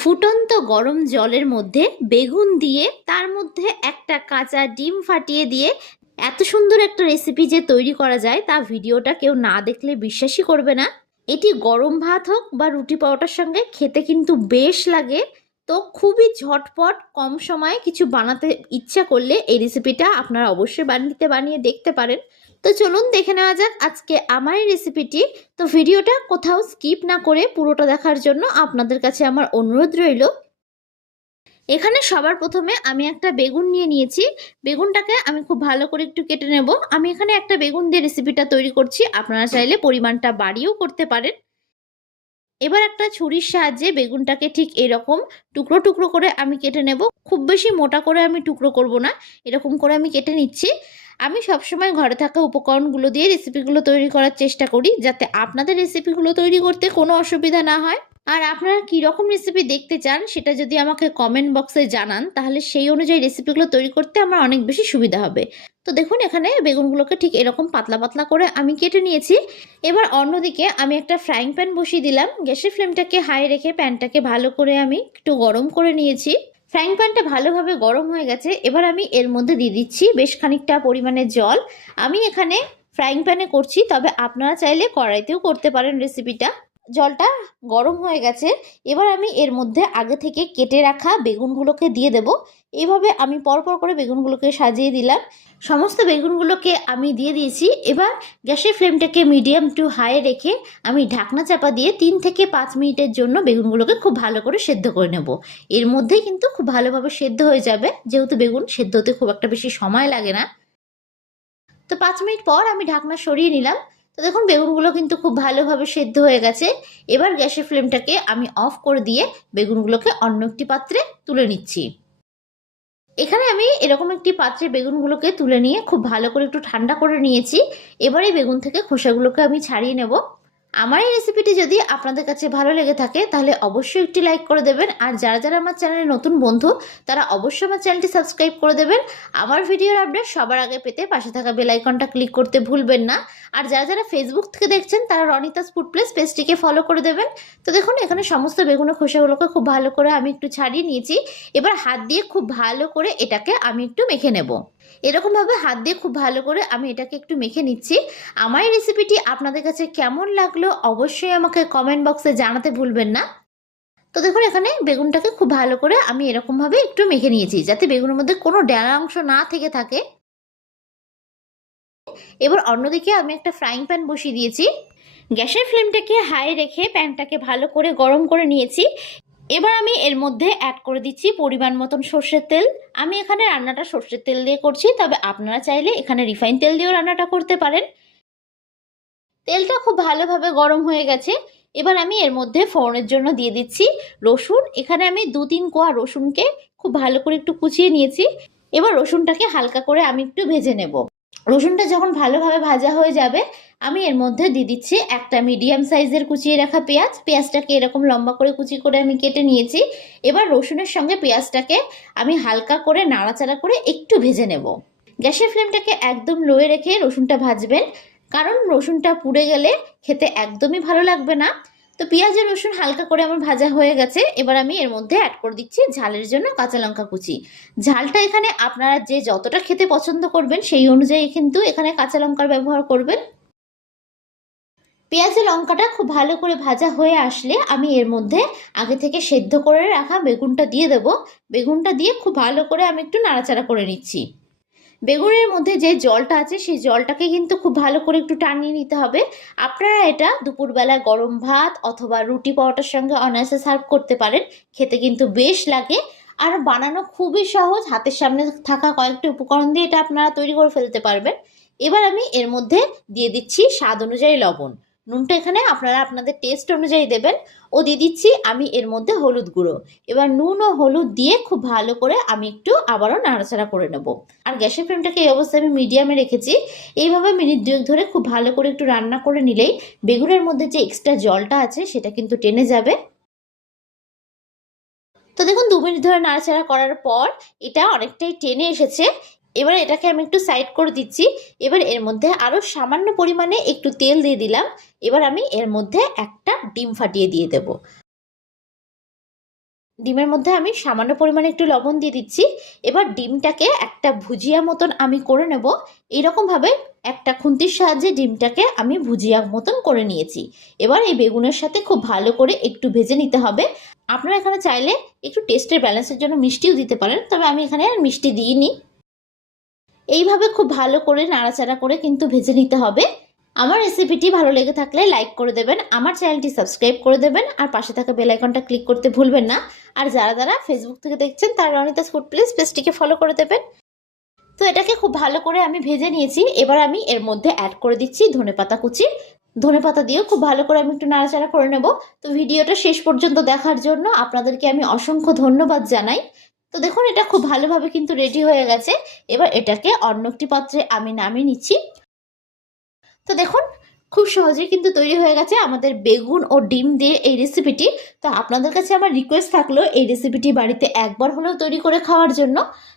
ফুটন্ত গরম জলের মধ্যে বেগুন দিয়ে তার মধ্যে একটা কাঁচা ডিম ফাটিয়ে দিয়ে এত সুন্দর একটা রেসিপি যে তৈরি করা যায় তা ভিডিওটা কেউ না দেখলে বিশ্বাসই করবে না। এটি গরম ভাত হোক বা রুটি পরোটার সঙ্গে খেতে কিন্তু বেশ লাগে। তো খুবই ঝটপট কম সময়ে কিছু বানাতে ইচ্ছা করলে এই রেসিপিটা আপনারা অবশ্যই বানিয়ে বানিয়ে দেখতে পারেন। তো চলুন দেখে নেওয়া যাক আজকে আমার এই রেসিপিটি তো ভিডিওটা কোথাও স্কিপ না করে পুরোটা দেখার জন্য আপনাদের কাছে আমার অনুরোধ রইল। এখানে সবার প্রথমে আমি একটা বেগুন নিয়ে নিয়েছি। বেগুনটাকে আমি খুব ভালো করে একটু কেটে নেব। আমি এখানে একটা বেগুন দিয়ে রেসিপিটা তৈরি করছি। আপনারা চাইলে পরিমাণটা বাড়িয়েও করতে পারেন। এবার একটা ছুরির সাহায্যে বেগুনটাকে ঠিক এরকম টুকরো টুকরো করে আমি কেটে নেব। খুব বেশি মোটা করে আমি টুকরো করব না। এরকম করে আমি কেটে নিচ্ছি। আমি সবসময় ঘরে থাকা উপকরণগুলো দিয়ে রেসিপিগুলো তৈরি করার চেষ্টা করি যাতে আপনাদের রেসিপিগুলো তৈরি করতে কোনো অসুবিধা না হয়। আর আপনারা কী রকম রেসিপি দেখতে চান সেটা যদি আমাকে কমেন্ট বক্সে জানান, তাহলে সেই অনুযায়ী রেসিপিগুলো তৈরি করতে আমার অনেক বেশি সুবিধা হবে। তো দেখুন, এখানে বেগুনগুলোকে ঠিক এরকম পাতলা পাতলা করে আমি কেটে নিয়েছি। এবার অন্যদিকে আমি একটা ফ্রাইং প্যান বসিয়ে দিলাম। গ্যাসের ফ্লেমটাকে হাই রেখে প্যানটাকে ভালো করে আমি একটু গরম করে নিয়েছি। ফ্রাইং প্যানটা ভালোভাবে গরম হয়ে গেছে। এবার আমি এর মধ্যে দিয়ে দিচ্ছি বেশ খানিকটা পরিমাণে জল। আমি এখানে ফ্রাইং প্যানে করছি, তবে আপনারা চাইলে কড়াইতেও করতে পারেন রেসিপিটা। জলটা গরম হয়ে গেছে। এবার আমি এর মধ্যে আগে থেকে কেটে রাখা বেগুনগুলোকে দিয়ে দেব। এইভাবে আমি পরপর করে বেগুনগুলোকে সাজিয়ে দিলাম। সমস্ত বেগুনগুলোকে আমি দিয়ে দিয়েছি। এবার গ্যাসের ফ্লেমটাকে মিডিয়াম টু হাই রেখে আমি ঢাকনা চাপা দিয়ে তিন থেকে পাঁচ মিনিটের জন্য বেগুনগুলোকে খুব ভালো করে সেদ্ধ করে নেব। এর মধ্যে কিন্তু খুব ভালোভাবে সেদ্ধ হয়ে যাবে। যেহেতু বেগুন সেদ্ধ হতে খুব একটা বেশি সময় লাগে না। তো পাঁচ মিনিট পর আমি ঢাকনা সরিয়ে নিলাম। তো দেখুন, বেগুনগুলো কিন্তু খুব ভালোভাবে সেদ্ধ হয়ে গেছে। এবার গ্যাসের ফ্লেমটাকে আমি অফ করে দিয়ে বেগুনগুলোকে অন্য একটি পাত্রে তুলে নিচ্ছি। এখানে আমি এরকম একটি পাত্রে বেগুনগুলোকে তুলে নিয়ে খুব ভালো করে একটু ঠান্ডা করে নিয়েছি। এবারে বেগুন থেকে খোসাগুলোকে আমি ছাড়িয়ে নেব। আমার এই রেসিপিটি যদি আপনাদের কাছে ভালো লেগে থাকে, তাহলে অবশ্যই একটি লাইক করে দেবেন। আর যারা যারা আমার চ্যানেলে নতুন বন্ধু, তারা অবশ্যই আমার চ্যানেলটি সাবস্ক্রাইব করে দেবেন। আমার ভিডিওর আপডেট সবার আগে পেতে পাশে থাকা বেলাইকনটা ক্লিক করতে ভুলবেন না। আর যারা যারা ফেসবুক থেকে দেখছেন, তারা রনিতাস ফুড প্লেস পেজটিকে ফলো করে দেবেন। তো দেখুন, এখানে সমস্ত বেগুনের খোসাগুলোকে খুব ভালো করে আমি একটু ছাড়িয়ে নিয়েছি। এবার হাত দিয়ে খুব ভালো করে এটাকে আমি একটু মেখে নেব। এরকমভাবে হাত দিয়ে খুব ভালো করে আমি এটাকে একটু মেখে নিচ্ছি। আমার এই রেসিপিটি আপনাদের কাছে কেমন লাগল অবশ্যই আমাকে কমেন্ট বক্সে জানাতে ভুলবেন না। তো দেখুন, এখানে বেগুনটাকে খুব ভালো করে আমি এরকমভাবে একটু মেখে নিয়েছি যাতে বেগুনের মধ্যে কোনো ডেলা অংশ না থেকে থাকে। এবার অন্যদিকে আমি একটা ফ্রাইং প্যান বসিয়ে দিয়েছি। গ্যাসের ফ্লেমটাকে হাই রেখে প্যানটাকে ভালো করে গরম করে নিয়েছি। এবার আমি এর মধ্যে অ্যাড করে দিচ্ছি পরিমাণ মতন সর্ষের তেল। আমি এখানে রান্নাটা সর্ষের তেল দিয়ে করছি, তবে আপনারা চাইলে এখানে রিফাইন তেল দিয়েও রান্নাটা করতে পারেন। তেলটা খুব ভালোভাবে গরম হয়ে গেছে। এবার আমি এর মধ্যে ফোড়নের জন্য দিয়ে দিচ্ছি রসুন। এখানে আমি দু তিন কোয়া রসুনকে খুব ভালো করে একটু কুচিয়ে নিয়েছি। এবার রসুনটাকে হালকা করে আমি একটু ভেজে নেব। রসুনটা যখন ভালোভাবে ভাজা হয়ে যাবে, আমি এর মধ্যে দিয়ে দিচ্ছি একটা মিডিয়াম সাইজের কুচিয়ে রাখা পেঁয়াজ। পেঁয়াজটাকে এরকম লম্বা করে কুচি করে আমি কেটে নিয়েছি। এবার রসুনের সঙ্গে পেঁয়াজটাকে আমি হালকা করে নাড়াচাড়া করে একটু ভেজে নেব। গ্যাসের ফ্লেমটাকে একদম লোয়ে রেখে রসুনটা ভাজবেন। কারণ রসুনটা পুড়ে গেলে খেতে একদমই ভালো লাগবে না। তো পেঁয়াজের রসুন হালকা করে আমার ভাজা হয়ে গেছে। এবার আমি এর মধ্যে অ্যাড করে দিচ্ছি ঝালের জন্য কাঁচা লঙ্কা কুচি। ঝালটা এখানে আপনারা যে যতটা খেতে পছন্দ করবেন, সেই অনুযায়ী কিন্তু এখানে কাঁচা লঙ্কার ব্যবহার করবেন। পেঁয়াজের লঙ্কাটা খুব ভালো করে ভাজা হয়ে আসলে আমি এর মধ্যে আগে থেকে সেদ্ধ করে রাখা বেগুনটা দিয়ে দেব। বেগুনটা দিয়ে খুব ভালো করে আমি একটু নাড়াচাড়া করে নিচ্ছি। বেগুনের মধ্যে যে জলটা আছে, সেই জলটাকে কিন্তু খুব ভালো করে একটু টানিয়ে নিতে হবে। আপনারা এটা দুপুরবেলা গরম ভাত অথবা রুটি পরোটার সঙ্গে অনায়াসে সার্ভ করতে পারেন। খেতে কিন্তু বেশ লাগে। আর বানানো খুবই সহজ। হাতের সামনে থাকা কয়েকটি উপকরণ দিয়ে এটা আপনারা তৈরি করে ফেলতে পারবেন। এবার আমি এর মধ্যে দিয়ে দিচ্ছি স্বাদ অনুযায়ী লবণ। নুনটা এখানে আপনারা আপনাদের টেস্ট অনুযায়ী দেবেন। ও দিয়ে দিচ্ছি আমি এর মধ্যে হলুদ গুঁড়ো। এবার নুন ও হলুদ দিয়ে খুব ভালো করে আমি একটু আবারও নাড়াচাড়া করে নেব। আর গ্যাসের ফ্লেমটাকে এই অবস্থায় আমি মিডিয়ামে রেখেছি। এইভাবে মিনিট দুয়েক ধরে খুব ভালো করে একটু রান্না করে নিলেই বেগুনের মধ্যে যে এক্সট্রা জলটা আছে সেটা কিন্তু টেনে যাবে। তো দেখুন, দু মিনিট ধরে নাড়াচাড়া করার পর এটা অনেকটাই টেনে এসেছে। এবার এটাকে আমি একটু সাইড করে দিচ্ছি। এবার এর মধ্যে আরও সামান্য পরিমাণে একটু তেল দিয়ে দিলাম। এবার আমি এর মধ্যে একটা ডিম ফাটিয়ে দিয়ে দেব। ডিমের মধ্যে আমি সামান্য পরিমাণে একটু লবণ দিয়ে দিচ্ছি। এবার ডিমটাকে একটা ভুজিয়া মতন আমি করে নেব। এইরকমভাবে একটা খুন্তির সাহায্যে ডিমটাকে আমি ভুজিয়া মতন করে নিয়েছি। এবার এই বেগুনের সাথে খুব ভালো করে একটু ভেজে নিতে হবে। আপনারা এখানে চাইলে একটু টেস্টের ব্যালেন্সের জন্য মিষ্টিও দিতে পারেন। তবে আমি এখানে মিষ্টি দিইনি। এইভাবে খুব ভালো করে নাড়াচাড়া করে কিন্তু ভেজে নিতে হবে। আমার রেসিপিটি ভালো লেগে থাকলে লাইক করে দেবেন, আমার চ্যানেলটি সাবস্ক্রাইব করে দেবেন, আর পাশে থাকা বেল আইকনটা ক্লিক করতে ভুলবেন না। আর যারা যারা ফেসবুক থেকে দেখছেন, তারা রনিতাস ফুড প্লিজ পেজটিকে ফলো করে দেবেন। তো এটাকে খুব ভালো করে আমি ভেজে নিয়েছি। এবার আমি এর মধ্যে অ্যাড করে দিচ্ছি ধনেপাতা কুচি। ধনেপাতা দিয়েও খুব ভালো করে আমি একটু নাড়াচাড়া করে নেব। তো ভিডিওটা শেষ পর্যন্ত দেখার জন্য আপনাদেরকে আমি অসংখ্য ধন্যবাদ জানাই। তো দেখুন, এটা খুব ভালোভাবে কিন্তু রেডি হয়ে গেছে। এবার এটাকে অন্য একটি পাত্রে আমি নামিয়ে নিচ্ছি। তো দেখুন, খুব সহজেই কিন্তু তৈরি হয়ে গেছে আমাদের বেগুন ও ডিম দিয়ে এই রেসিপিটি তো আপনাদের কাছে আমার রিকোয়েস্ট থাকল এই রেসিপিটি বাড়িতে একবার হলেও তৈরি করে খাওয়ার জন্য।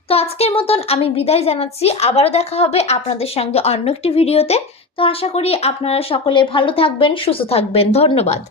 তো আজকের মতন আমি বিদায় জানাচ্ছি। আবারও দেখা হবে আপনাদের সঙ্গে অন্য একটি ভিডিওতে তো আশা করি আপনারা সকলে ভালো থাকবেন, সুস্থ থাকবেন। ধন্যবাদ।